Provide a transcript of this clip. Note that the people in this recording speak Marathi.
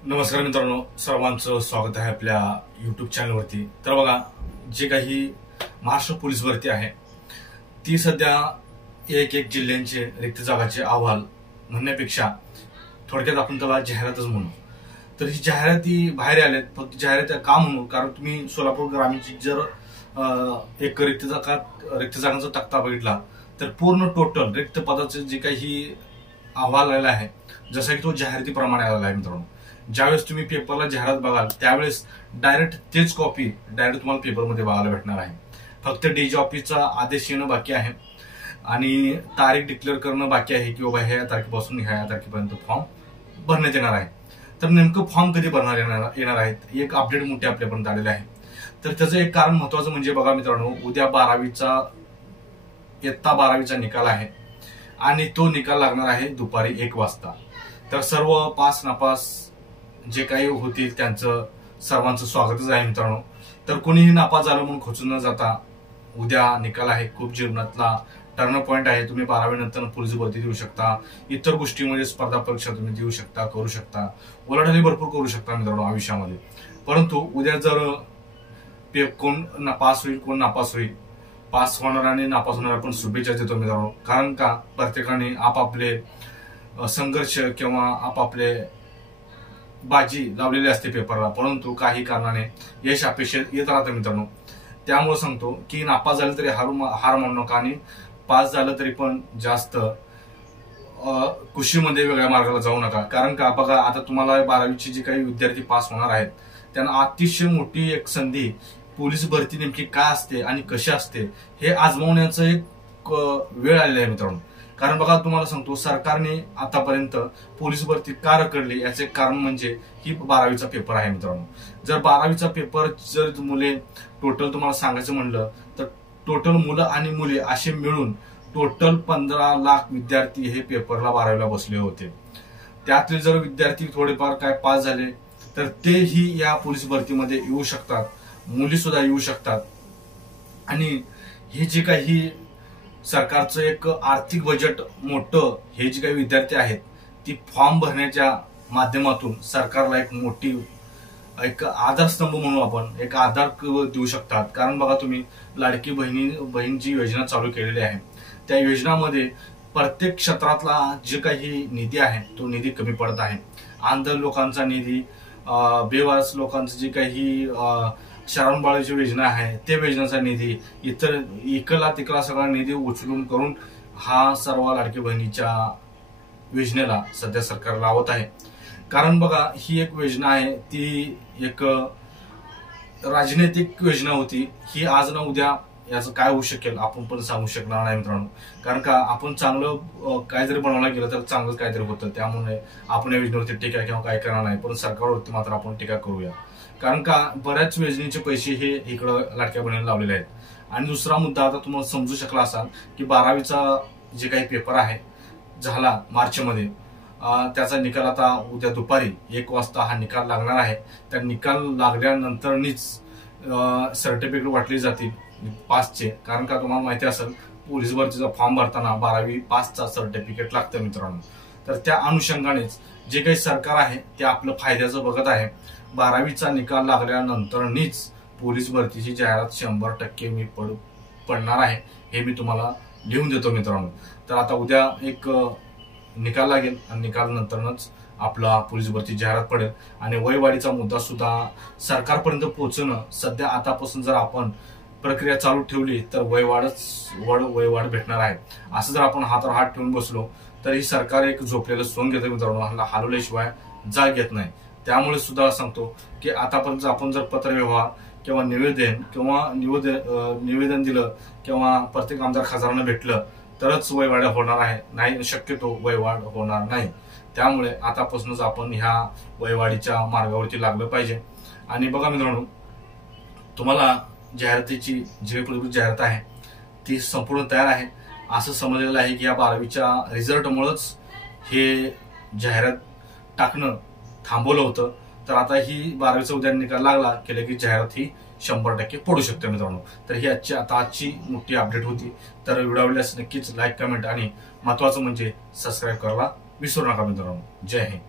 नमस्कार मित्रांनो, सर्वांचं स्वागत आहे आपल्या यूट्यूब चॅनलवरती। तर बघा, जे काही महाराष्ट्र पोलीस भरती आहे ती सध्या एक एक जिल्ह्यांचे रिक्त जागाचे अहवाल म्हणण्यापेक्षा थोडक्यात आपण त्याला जाहिरातच म्हणू। तर ही जाहिराती बाहेर आल्यात, फक्त जाहिरात का म्हणू, कारण तुम्ही सोलापूर ग्रामीणची जर एक रिक्त जागांचा तक्ता बघितला तर पूर्ण टोटल रिक्त पदाचे जे काही अहवाल आलेला आहे जसा की तो जाहिरातीप्रमाणे आलेला आहे। मित्रांनो, ज्यावेळेस तुम्ही पेपरला जाहिरात बघाल त्यावेळेस डायरेक्ट तेच कॉपी डायरेक्ट तुम्हाला पेपरमध्ये बघायला भेटणार आहे। फक्त डीजी ऑफिसचा आदेश येणं बाकी आहे आणि तारीख डिक्लेअर करणं बाकी आहे की बाबा ह्या तारखेपासून ह्या तारखेपर्यंत फॉर्म भरण्यात येणार आहे। तर नेमकं फॉर्म कधी भरणार येणार आहेत एक अपडेट मोठे आपल्यापर्यंत आलेले आहे। तर त्याचं एक कारण महत्वाचं म्हणजे बघा मित्रांनो, उद्या इयत्ता 12वीचा निकाल आहे आणि तो निकाल लागणार आहे दुपारी 1 वाजता। तर सर्व पास नापास जे काही होतील त्यांचं सर्वांचं स्वागतच आहे मित्रांनो। तर कोणीही नापास झालं म्हणून खचून न जाता उद्या निकाल आहे, खूप जीवनातला टर्न पॉइंट आहे। तुम्ही 12वी नंतर पोलीस भरती देऊ शकता, इतर गोष्टीमध्ये स्पर्धा परीक्षा तुम्ही देऊ शकता, करू शकता, उलाढाली भरपूर करू शकता मित्रांनो आयुष्यामध्ये। परंतु उद्या जर कोण नापास होईल कोण नापास होईल, पास होणार आणि नापास होणार आपण शुभेच्छा देतो मित्रांनो। कारण का प्रत्येकाने आपापले संघर्ष किंवा आपापले बाजी लावलेली असते पेपरला, परंतु काही कारणाने यश अपेक्षित येत राहतं मित्रांनो। त्यामुळे सांगतो की नापास झालं तरी हार मानू नका आणि पास झालं तरी पण जास्त खुशीमध्ये वेगळ्या मार्गाला जाऊ नका। कारण का बघा, आता तुम्हाला 12वीचे जे काही विद्यार्थी पास होणार आहेत त्यांना अतिशय मोठी एक संधी, पोलीस भरती नेमकी काय असते आणि कशी असते हे आजमावण्याचं एक वेळ आलेला आहे मित्रांनो। कारण बघा, तुम्हाला सांगतो सरकारने आतापर्यंत पोलीस भरती का रखडली याचे कारण म्हणजे ही 12वीचा पेपर आहे मित्रांनो। जर 12वीचा पेपर जर मुले टोटल तुम्हाला सांगायचं म्हणलं तर टोटल मुलं आणि मुले असे मिळून टोटल 15 लाख विद्यार्थी हे पेपरला 12वीला बसले होते। त्यातले जर विद्यार्थी थोडेफार काय पास झाले तर तेही या पोलीस भरतीमध्ये येऊ शकतात, मुली सुद्धा येऊ शकतात। आणि हे जे काही सरकारचं एक आर्थिक बजेट मोठं, हे जे काही विद्यार्थी आहेत ती फॉर्म भरण्याच्या माध्यमातून सरकारला एक मोठी एक आधारस्तंभ म्हणून आपण एक आधार देऊ शकतात। कारण बघा, तुम्ही लाडकी बहीण जी योजना चालू केलेली आहे त्या योजनामध्ये प्रत्येक क्षेत्रातला जे काही निधी आहे तो निधी कमी पडत आहे। अंध लोकांचा निधी, बेवारस लोकांचं जे काही शरणबाळीची योजना आहे त्या योजनेचा निधी, इतर इकडला तिकडला सगळा निधी उचलून करून हा सर्व लाडकी बहिणीच्या योजनेला सध्या सरकार लावत आहे। कारण बघा, ही एक योजना आहे ती एक राजनैतिक योजना होती, ही आज ना उद्या याचं काय होऊ शकेल आपण पण सांगू शकणार नाही मित्रांनो। कारण का आपण चांगलं काहीतरी बनवलं गेलं तर चांगलं काहीतरी होतं, त्यामुळे आपण या योजनेवरती टीका किंवा काय करणार नाही, पण सरकारवरती मात्र आपण टीका करूया। कारण का बऱ्याच योजनेचे पैसे हे इकडं लाडक्या बहिणीला लावलेले आहेत। आणि दुसरा मुद्दा, आता तुम्हाला समजू शकला असाल की 12वीचा जे काही पेपर आहे झाला मार्चमध्ये, त्याचा निकाल आता उद्या दुपारी 1 वाजता हा निकाल लागणार आहे। त्या निकाल लागल्यानंतरनीच सर्टिफिकेट वाटली जातील पासचे। कारण का तुम्हाला माहिती असेल पोलीस भरतीचा फॉर्म भरताना 12वी पासचा सर्टिफिकेट लागतं मित्रांनो। तर त्या अनुषंगानेच जे काही सरकार आहे ते आपलं फायद्याचं बघत आहे। 12वीचा निकाल लागल्यानंतरनीच पोलीस भरतीची जाहिरात 100% मी पडणार आहे, हे मी तुम्हाला लिहून देतो मित्रांनो। तर आता उद्या एक निकाल लागेल आणि निकाल नंतरच आपला पोलीस भरती जाहिरात पडेल। आणि वयवाढीचा मुद्दा सुद्धा सरकारपर्यंत पोहोचणं, सध्या आतापासून जर आपण प्रक्रिया चालू ठेवली तर वयवाढ भेटणार आहे। असं जर आपण हातावर हात ठेवून बसलो तर ही सरकार एक झोपलेलं सोंग घेतं मित्रांनो, हलवल्याशिवाय जाग येत नाही। त्यामुळे सुद्धा सांगतो की आतापर्यंत आपण जर पत्रव्यवहार किंवा निवेदन दिलं किंवा प्रत्येक आमदार खासदारांना भेटलं तरच वयवाढ होणार आहे, नाही शक्यतो वयवाढ होणार नाही। त्यामुळे आतापासूनच आपण ह्या वयवाढीच्या मार्गावरती लागलं पाहिजे। आणि बघा मित्रांनो, तुम्हाला जाहिरातीची जी जाहिरात आहे ती संपूर्ण तयार आहे। असं समजलेलं आहे की या 12वीच्या रिझल्टमुळेच हे जाहिरात टाकणं थांबवलं होतं। तर आता ही 12वीचा उद्या निकाल लागला केलं की जाहिरात ही 100% पडू शकते मित्रांनो। तर ही आजची मोठी अपडेट होती। तर व्हिडिओ आवडल्यास नक्कीच लाईक, कमेंट आणि महत्वाचं म्हणजे सबस्क्राईब करायला विसरू नका मित्रांनो। जय हिंद।